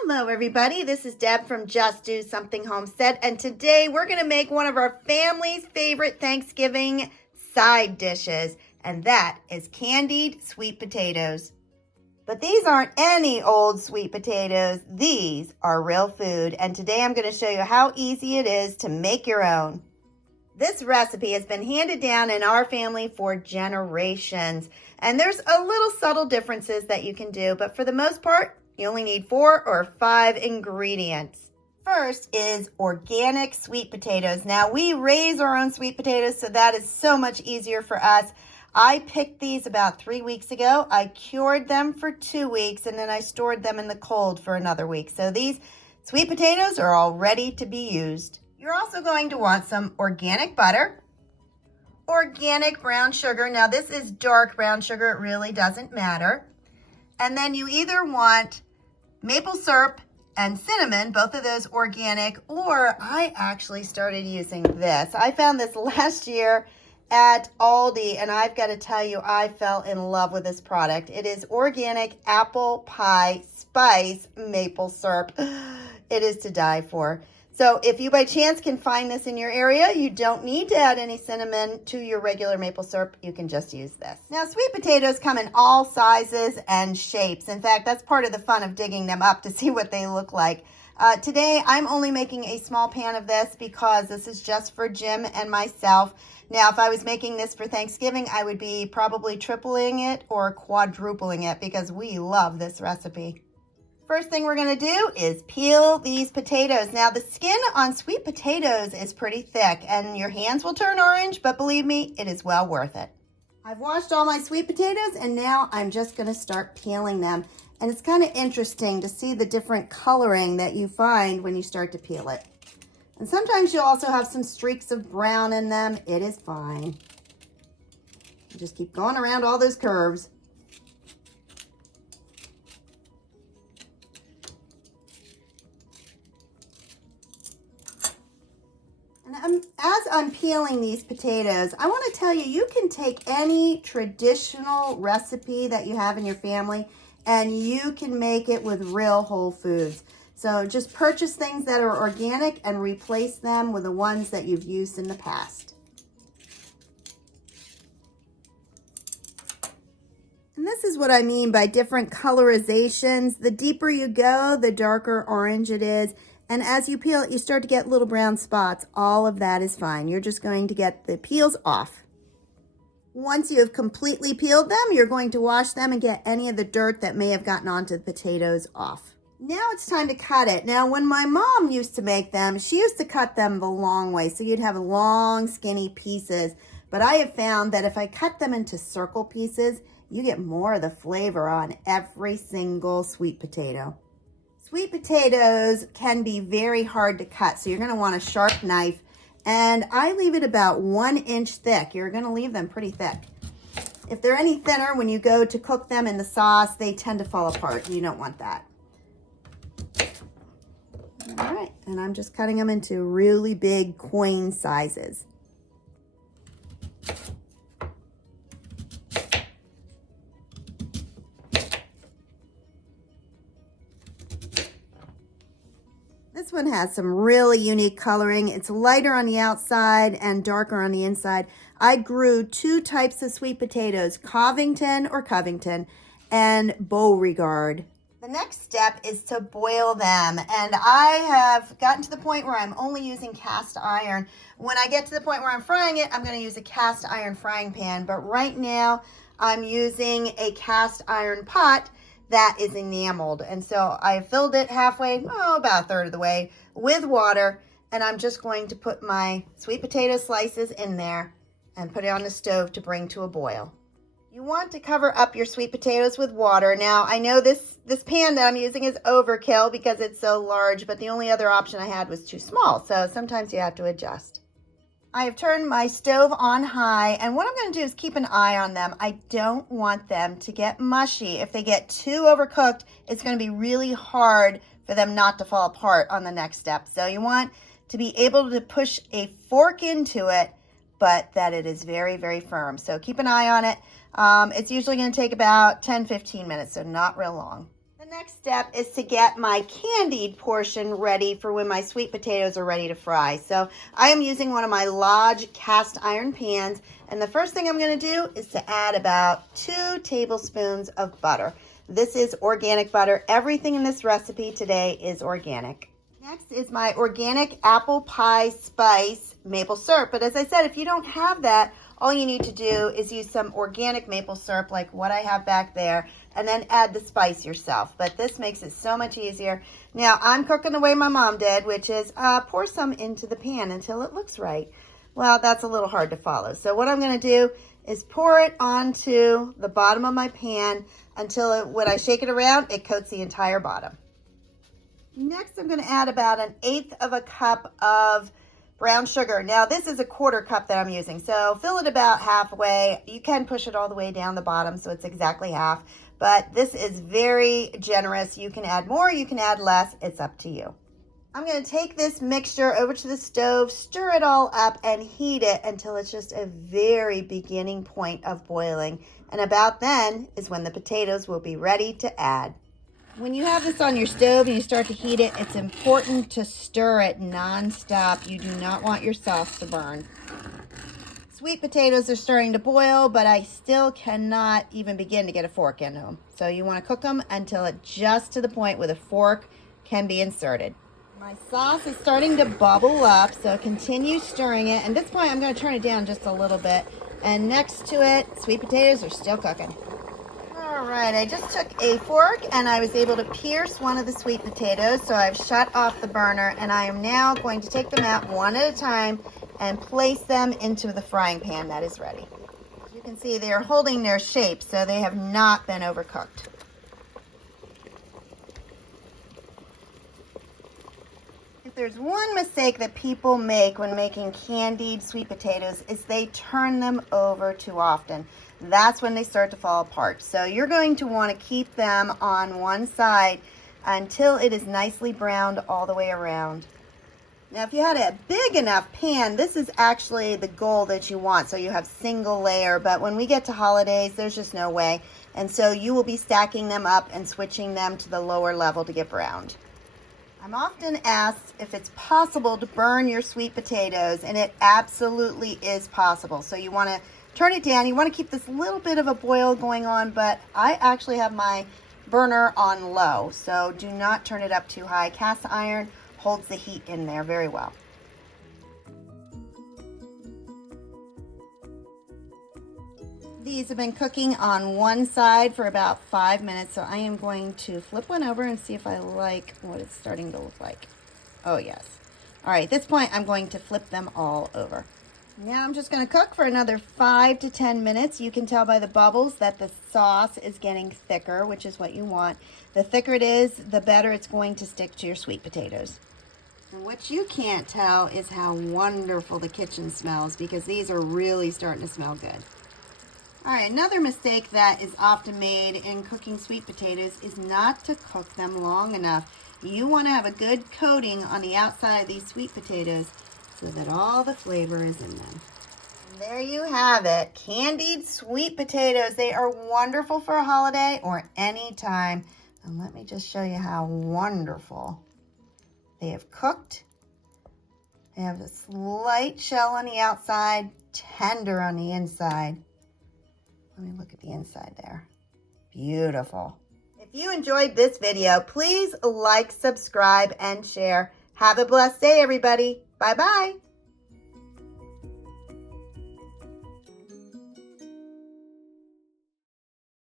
Hello everybody, this is Deb from Just Do Something Homestead, and today we're going to make one of our family's favorite Thanksgiving side dishes, and that is candied sweet potatoes. But these aren't any old sweet potatoes, these are real food, and today I'm going to show you how easy it is to make your own. This recipe has been handed down in our family for generations, and there's a little subtle differences that you can do, but for the most part, you only need 4 or 5 ingredients. First is organic sweet potatoes. Now, we raise our own sweet potatoes, so that is so much easier for us. I picked these about 3 weeks ago. I cured them for 2 weeks, and then I stored them in the cold for another week. So these sweet potatoes are all ready to be used. You're also going to want some organic butter, organic brown sugar. Now, this is dark brown sugar. It really doesn't matter. And then you either want maple syrup and cinnamon, both of those organic, or I actually started using this. I found this last year at Aldi, and I've got to tell you, I fell in love with this product. It is organic apple pie spice maple syrup. It is to die for. So if you by chance can find this in your area, you don't need to add any cinnamon to your regular maple syrup. You can just use this. Now, sweet potatoes come in all sizes and shapes. In fact, that's part of the fun of digging them up to see what they look like. Today, I'm only making a small pan of this because this is just for Jim and myself. Now, if I was making this for Thanksgiving, I would be probably tripling it or quadrupling it because we love this recipe. First thing we're going to do is peel these potatoes. Now, the skin on sweet potatoes is pretty thick, and your hands will turn orange, but believe me, it is well worth it. I've washed all my sweet potatoes, and now I'm just going to start peeling them. And it's kind of interesting to see the different coloring that you find when you start to peel it. And sometimes you'll also have some streaks of brown in them. It is fine. You just keep going around all those curves. As I'm peeling these potatoes, I want to tell you, you can take any traditional recipe that you have in your family and you can make it with real whole foods. So just purchase things that are organic and replace them with the ones that you've used in the past. And this is what I mean by different colorizations. The deeper you go, the darker orange it is. And as you peel it, you start to get little brown spots. All of that is fine. You're just going to get the peels off. Once you have completely peeled them, you're going to wash them and get any of the dirt that may have gotten onto the potatoes off. Now it's time to cut it. Now, when my mom used to make them, she used to cut them the long way. So you'd have long, skinny pieces. But I have found that if I cut them into circle pieces, you get more of the flavor on every single sweet potato. Sweet potatoes can be very hard to cut, so you're going to want a sharp knife, and I leave it about 1 inch thick. You're going to leave them pretty thick. If they're any thinner, when you go to cook them in the sauce, they tend to fall apart. You don't want that. All right, and I'm just cutting them into really big coin sizes. This one has some really unique coloring. It's lighter on the outside and darker on the inside. I grew 2 types of sweet potatoes, Covington or Covington and Beauregard. The next step is to boil them. And I have gotten to the point where I'm only using cast iron. When I get to the point where I'm frying it, I'm going to use a cast iron frying pan. But right now, I'm using a cast iron pot that is enameled. And so I filled it halfway, about a third of the way, with water. And I'm just going to put my sweet potato slices in there and put it on the stove to bring to a boil. You want to cover up your sweet potatoes with water. Now, I know this pan that I'm using is overkill because it's so large, but the only other option I had was too small. So sometimes you have to adjust. I have turned my stove on high, and what I'm going to do is keep an eye on them. I don't want them to get mushy. If they get too overcooked, it's going to be really hard for them not to fall apart on the next step. So you want to be able to push a fork into it, but that it is very, very firm. So keep an eye on it. It's usually going to take about 10-15 minutes, so not real long. The The next step is to get my candied portion ready for when my sweet potatoes are ready to fry. So I am using one of my Lodge cast iron pans, and the first thing I'm going to do is to add about 2 tablespoons of butter. This is organic butter. Everything in this recipe today is organic. Next is my organic apple pie spice maple syrup. But as I said, if you don't have that, all you need to do is use some organic maple syrup like what I have back there, and then add the spice yourself. But this makes it so much easier. Now, I'm cooking the way my mom did, which is pour some into the pan until it looks right. Well, that's a little hard to follow. So what I'm going to do is pour it onto the bottom of my pan until when I shake it around, it coats the entire bottom. Next, I'm going to add about 1/8 of a cup of brown sugar. Now, this is a 1/4 cup that I'm using, so fill it about halfway. You can push it all the way down the bottom, so it's exactly half, but this is very generous. You can add more, you can add less. It's up to you. I'm going to take this mixture over to the stove, stir it all up, and heat it until it's just a very beginning point of boiling. And about then is when the potatoes will be ready to add. When you have this on your stove and you start to heat it, it's important to stir it nonstop. You do not want your sauce to burn. Sweet potatoes are starting to boil, but I still cannot even begin to get a fork into them. So you want to cook them until it's just to the point where the fork can be inserted. My sauce is starting to bubble up, so continue stirring it. And at this point, I'm going to turn it down just a little bit. And next to it, sweet potatoes are still cooking. All right, I just took a fork and I was able to pierce one of the sweet potatoes, so I've shut off the burner, and I am now going to take them out one at a time and place them into the frying pan that is ready. As you can see, they are holding their shape, so they have not been overcooked. If there's one mistake that people make when making candied sweet potatoes is they turn them over too often. That's when they start to fall apart. So you're going to want to keep them on one side until it is nicely browned all the way around. Now, if you had a big enough pan, this is actually the goal that you want. So you have single layer, but when we get to holidays, there's just no way. And so you will be stacking them up and switching them to the lower level to get browned. I'm often asked if it's possible to burn your sweet potatoes, and it absolutely is possible. So you want to turn it down. You want to keep this little bit of a boil going on, but I actually have my burner on low, so do not turn it up too high. Cast iron holds the heat in there very well. These have been cooking on one side for about 5 minutes, so I am going to flip one over and see if I like what it's starting to look like. Oh, yes. All right, at this point, I'm going to flip them all over. Now I'm just going to cook for another 5 to 10 minutes. You can tell by the bubbles that the sauce is getting thicker, which is what you want. The thicker it is, the better it's going to stick to your sweet potatoes. And what you can't tell is how wonderful the kitchen smells, because these are really starting to smell good. All right, another mistake that is often made in cooking sweet potatoes is not to cook them long enough. You want to have a good coating on the outside of these sweet potatoes so that all the flavor is in them. And there you have it, candied sweet potatoes. They are wonderful for a holiday or any time. And let me just show you how wonderful they have cooked. They have a slight shell on the outside, tender on the inside. Let me look at the inside there. Beautiful. If you enjoyed this video, please like, subscribe, and share. Have a blessed day, everybody. Bye-bye.